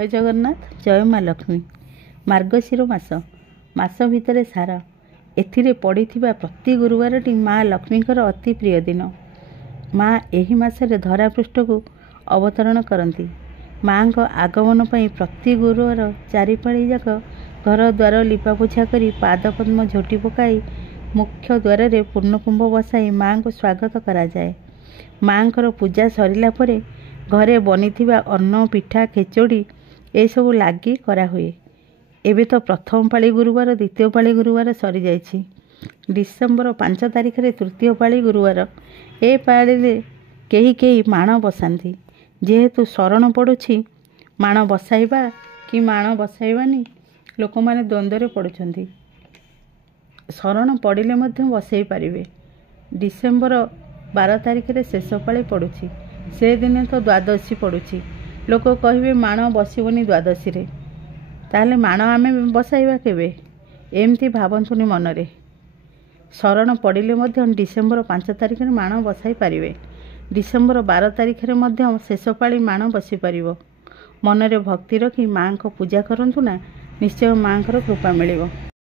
जय जगन्नाथ जय माँ लक्ष्मी। मार्गशीर मास भितर सारा एथिरे पड़िथिबा प्रति गुरुवारटी माँ लक्ष्मीकर अति प्रिय दिन। माँ एही मासरे धरापृष्ठ को अवतरण करती। माँ को आगमन पर प्रति गुरुवार चारिपाली जाक घर द्वार लिपापोछा करी पादपद्म झोटी पकाई मुख्य द्वार रे पूर्णकुंभ बसाई माँ को स्वागत करा जाए। माँ को पूजा सरिला परे घरे बनीथिबा अन्न पिठा खेचोड़ी ए सब लगी करा हुए। एबे तो प्रथम पाली गुरुवार द्वितीय पाली गुरुवार सरी जाइछि। डिसेम्बर 5 तारिख रे तृतीय पाली गुरुवार। ए पाली केही केही माण बसाती। जेहेतु शरण पड़ुछि माण बसाइबा कि माण बसाइबानी लोक माने द्वंद्व पड़ुछंती। शरण पड़िले मध्य बसई पारिबे। डिसेम्बर 12 तारिख रे शेष पाली पड़ुछि। से दिन तो द्वादशी पड़ुछि। लोक कहिबे माण बसिबनी द्वादशी रे, ताहले माण आमे बसाइबा केबे? एमती भाबंतुनी मनरे। शरण पड़िले मध्य डिसेम्बर 5 तारिख रे माण बसाई पारिबे। डिसेम्बर 12 तारिख रे मध्य शेष पाली माण बसी पारिबो। मनरे भक्ति रखी माँ को पूजा करंतु ना, निश्चय माँ को कृपा मिलिबो।